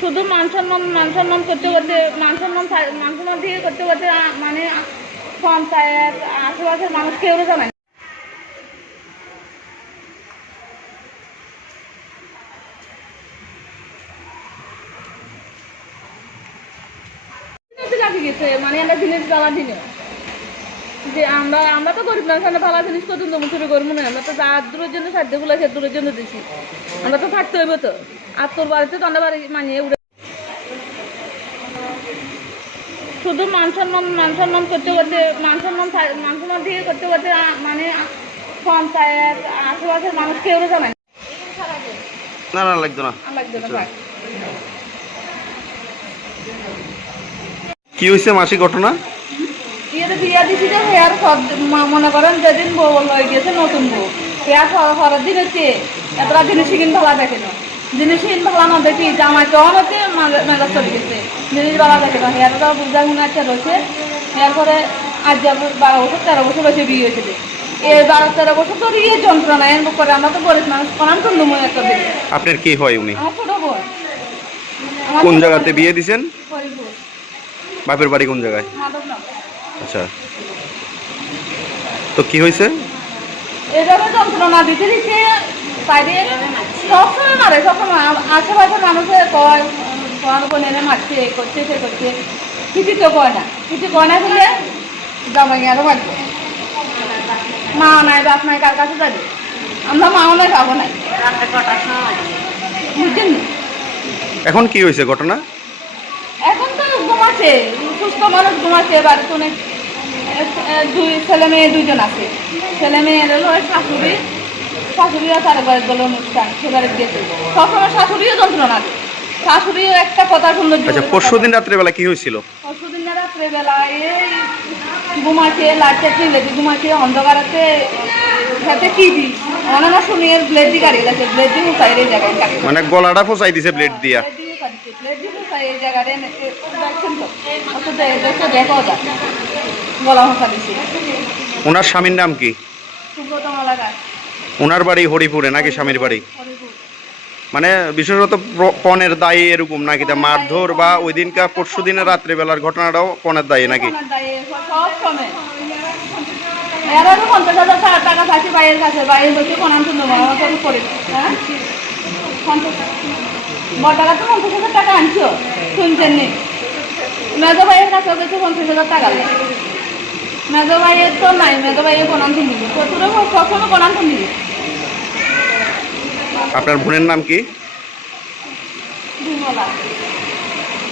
শুধু মান সম্মান করতে করতে মান সম্মান দিয়ে করতে করতে মানে পঞ্চায়েত আশেপাশের মানুষ কেউ জানে না। মানে একটা জিনিস দেওয়ার দিনে যে আমরা তো গরিব না, ভালো জিনিস কত শুরু করবো না। আমরা তো যার দূরের জন্য সাধ্য গুলো সে দূরের জন্য দিছি, আমরা তো থাকতে হইব তো। আর তোর বাড়িতে তো বাড়ি মানিয়ে উঠে শুধু মান সম্মান করতে করতে মান সম্মান দিয়ে করতে করতে মানে পঞ্চায়েত আশেপাশের মানুষ কেউ জানে না। না লাগতো না, লাগতো না। কি হয়েছে মাসি ঘটনা? বিয়া দিছি যে হেয়ার মনে করেন যেদিন বউ হয়ে গেছে নতুন বউ, হেয়ার হওয়ার দিন হচ্ছে এতটা জিনিসই কিন ভালো দেখে না। জিনিসহীন ভালো না দেখি জামাই কেমন হচ্ছে মেজাজ চলে গেছে, জিনিস ভালো দেখে না। হেয়ারটা বুঝা গুণা একটা রয়েছে। হেয়ার পরে আজ 12 বছর 13 বছর বয়সে বিয়ে হয়েছিল। এই 12-13 বছর তো ইয়ে যন্ত্রণা এর করে আমরা তো গরিব মানুষ করাম তো নুমো একটা দিন। আপনার কি হয় উনি? আমার ছোট বোন। কোন জায়গাতে বিয়ে দিছেন? বাপের বাড়ি কোন জায়গায়? আচ্ছা, তো কি হয়েছে? এভাবে যন্ত্রণা দিতে দিতে বাইরে সবসময় মারে, সবসময় আশেপাশের মানুষে কয় তোমার বোন এনে মারছে, করছে সে করছে, কিছু কেউ কয় না। কিছু কয় না বলে জামাই আরো মারবে। মা নাই বাপ নাই, কার কাছে যাবে? আমরা মাও নাই বাবু নাই, বুঝছেন? এখন কি হয়েছে ঘটনা? এখন তো ঘুমাচ্ছে, সুস্থ মানুষ ঘুমাচ্ছে। বাড়িতে অনেক দুই ছেলে মেয়ে, দুইজন আছে। ছেলে মেয়ের হলো শাশুড়িও তার বাড়ির গেল অনুষ্ঠান, সে বাড়িতে গেছে। সবসময় শাশুড়িও যন্ত্রণা দেয়, শাশুড়িও একটা কথা শুনলো। আচ্ছা, পরশুদিন রাত্রেবেলা কি হয়েছিল? পরশুদিন রাত্রেবেলা এই ঘুমাচ্ছে, লাইটটা ঠেলে দিয়ে ঘুমাচ্ছে অন্ধকারাতে। সাথে কি দি অনানা শুনিয়ে ব্লেড দিয়ে গাড়ি গেছে, ব্লেড দিয়ে মুখাই এই জায়গায় মানে গলাটা ফসাই দিছে ব্লেড দিয়া। ব্লেড দিয়ে মুখাই এই জায়গায় দেখছেন তো, অত দেখো যা গলা মুখা দিছে। ওনার স্বামীর নাম কি? সুব্রতম এলাকায়। ওনার বাড়ি হরিপুরে নাকি স্বামীর বাড়ি? মানে বিশেষত পণের দায়ী এরকম নাকি? মারধর বা ওই দিনকার পরশু দিনের রাত্রেবেলার ঘটনাটাও পণের দায়ী নাকি? এরা তো 50,000 টাকা চাইছে বাইরের কাছে, বাইরের বসে কোনান শুনবো আমার তো করে। হ্যাঁ, বড় টাকা তো 50,000 টাকা আনছো, শুনছেন নি? মেজো ভাইয়ের কাছেও গেছে 50,000 টাকা। মেজো ভাইয়ের তো নাই, মেজো ভাইয়ের কোনান শুনবি, তোর কখনো কোনান শুনবি। আপনার বোনের নাম কি?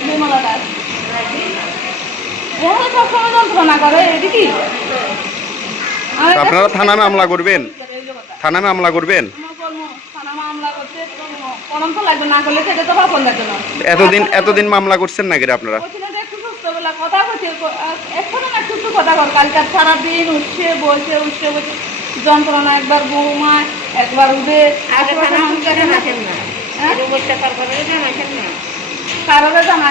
বিমলা দাস। সবসময় যন্ত্রণা করে, এটি কি? আপনারা থানা মামলা করবেন? থানা মামলা করবেন? এতদিন মামলা করছেন নাকি আপনারা? সারাদিন উঠছে বসে যন্ত্রণা, একবার বৌমায় একবার উঠে কারো জানা